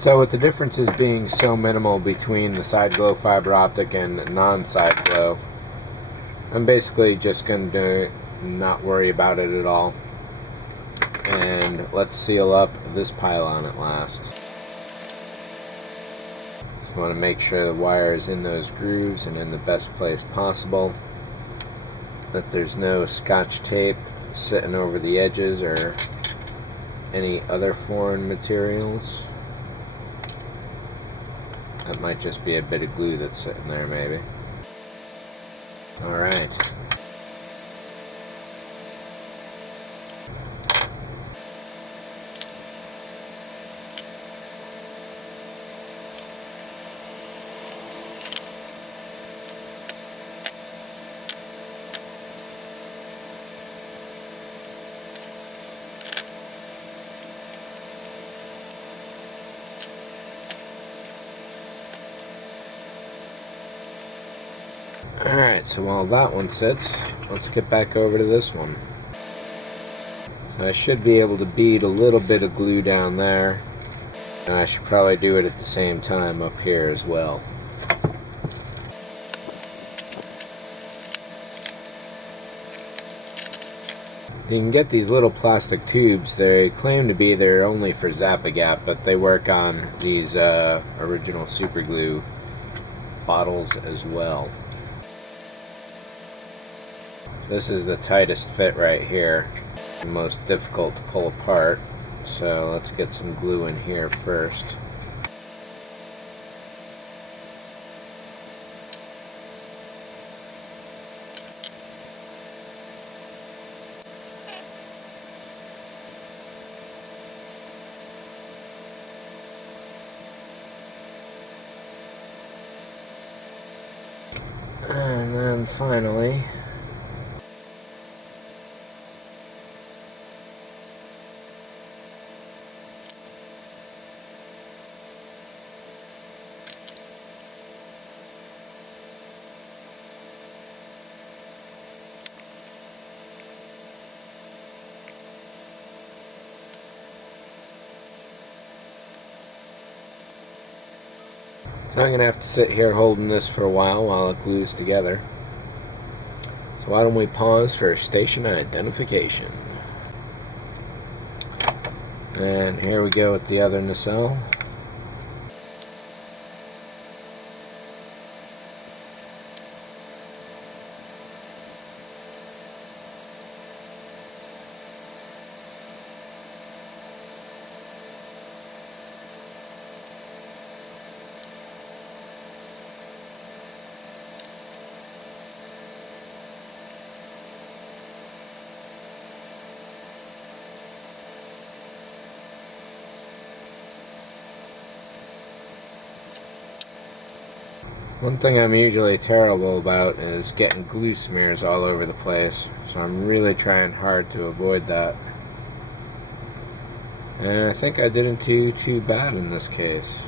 So with the differences being so minimal between the side glow fiber optic and non-side glow, I'm basically just going to not worry about it at all. And let's seal up this pylon at last. Just want to make sure the wire is in those grooves and in the best place possible, that there's no scotch tape sitting over the edges or any other foreign materials. That might just be a bit of glue that's sitting there, maybe. Alright. Alright, so while that one sits, let's get back over to this one. So I should be able to bead a little bit of glue down there, and I should probably do it at the same time up here as well. You can get these little plastic tubes. They claim to be they're only for Zap-A-Gap, but they work on these original super glue bottles as well. This is the tightest fit right here, the most difficult to pull apart, so let's get some glue in here first. And then finally, so I'm going to have to sit here holding this for a while it glues together. So why don't we pause for station identification. And here we go with the other nacelle. One thing I'm usually terrible about is getting glue smears all over the place, so I'm really trying hard to avoid that. And I think I didn't do too bad in this case.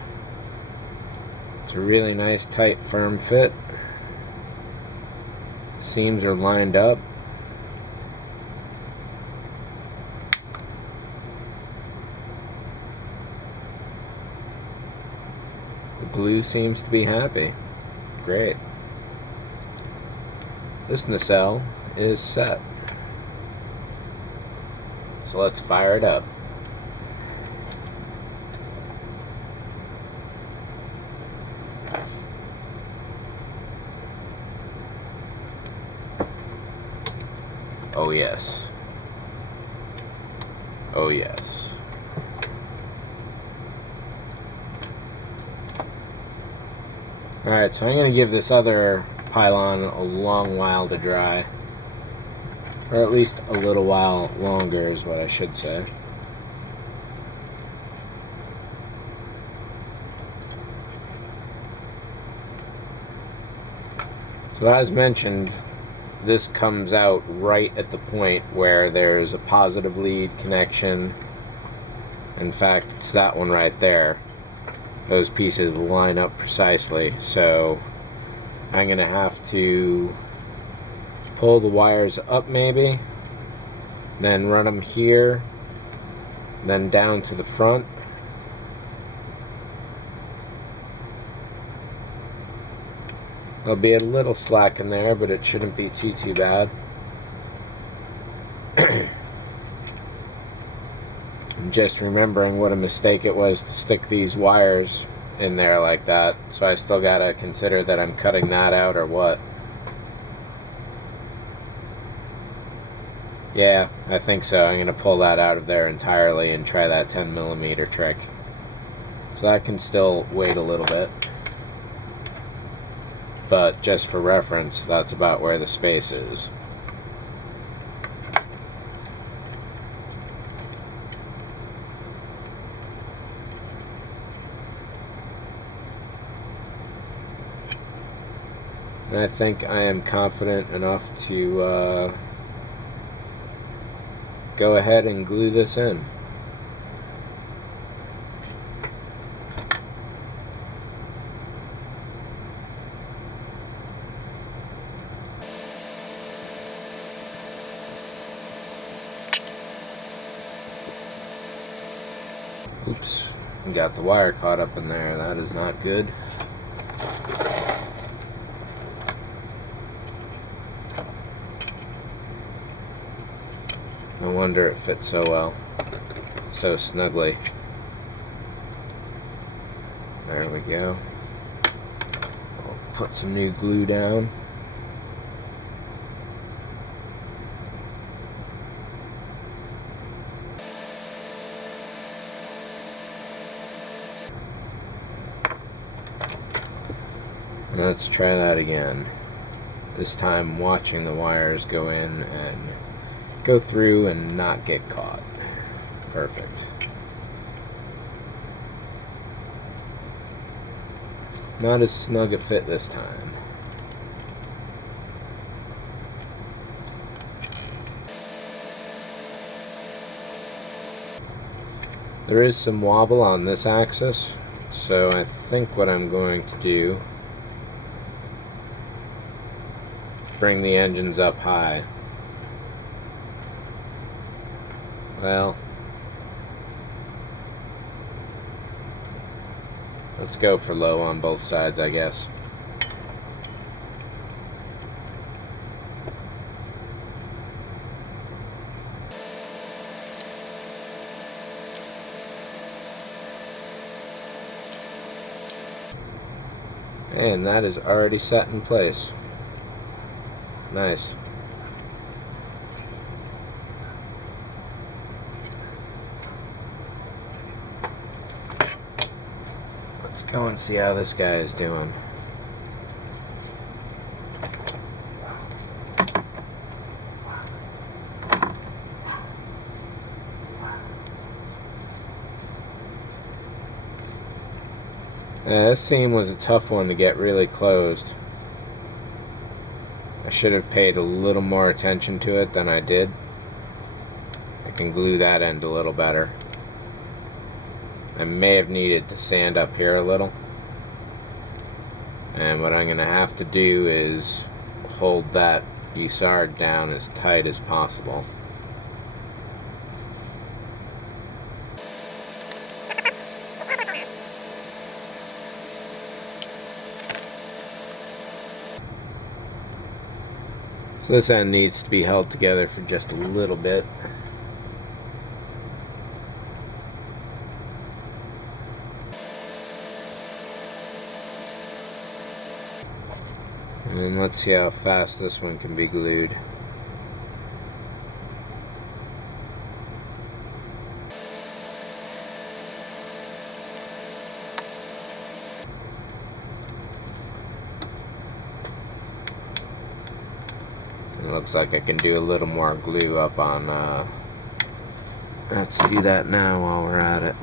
It's a really nice, tight, firm fit. Seams are lined up. The glue seems to be happy. Great. This nacelle is set. So let's fire it up. Oh yes. Oh yes. Alright, so I'm going to give this other pylon a long while to dry. Or at least a little while longer is what I should say. So as mentioned, this comes out right at the point where there's a positive lead connection. In fact, it's that one right there. Those pieces line up precisely, so I'm going to have to pull the wires up maybe, then run them here, then down to the front, There'll be a little slack in there, but it shouldn't be too bad. I'm just remembering what a mistake it was to stick these wires in there like that, so I still gotta consider that I'm cutting that out or what. Yeah, I think so. I'm gonna pull that out of there entirely and try that 10mm trick. So that can still wait a little bit. But just for reference, that's about where the space is. And I think I am confident enough to go ahead and glue this in. Oops, got the wire caught up in there. That is not good. No wonder it fits so well, so snugly. There we go. I'll put some new glue down. Let's try that again. This time watching the wires go in and go through and not get caught. Perfect. Not as snug a fit this time. There is some wobble on this axis, so I think what I'm going to do, bring the engines up high. Well, let's go for low on both sides, I guess. And that is already set in place. Nice. Let's go and see how this guy is doing. This seam was a tough one to get really closed. I should have paid a little more attention to it than I did. I can glue that end a little better. I may have needed to sand up here a little. And what I'm going to have to do is hold that guisard down as tight as possible. So this end needs to be held together for just a little bit. And let's see how fast this one can be glued. It looks like I can do a little more glue up on, let's do that now while we're at it.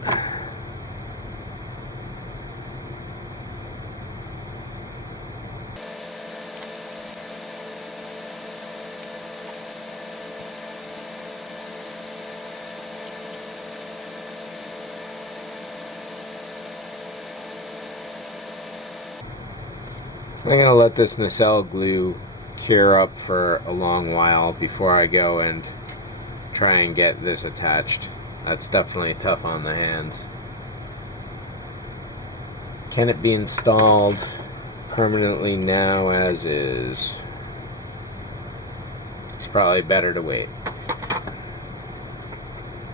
I'm going to let this nacelle glue cure up for a long while before I go and try and get this attached. That's definitely tough on the hands. Can it be installed? permanently now as is. It's probably better to wait.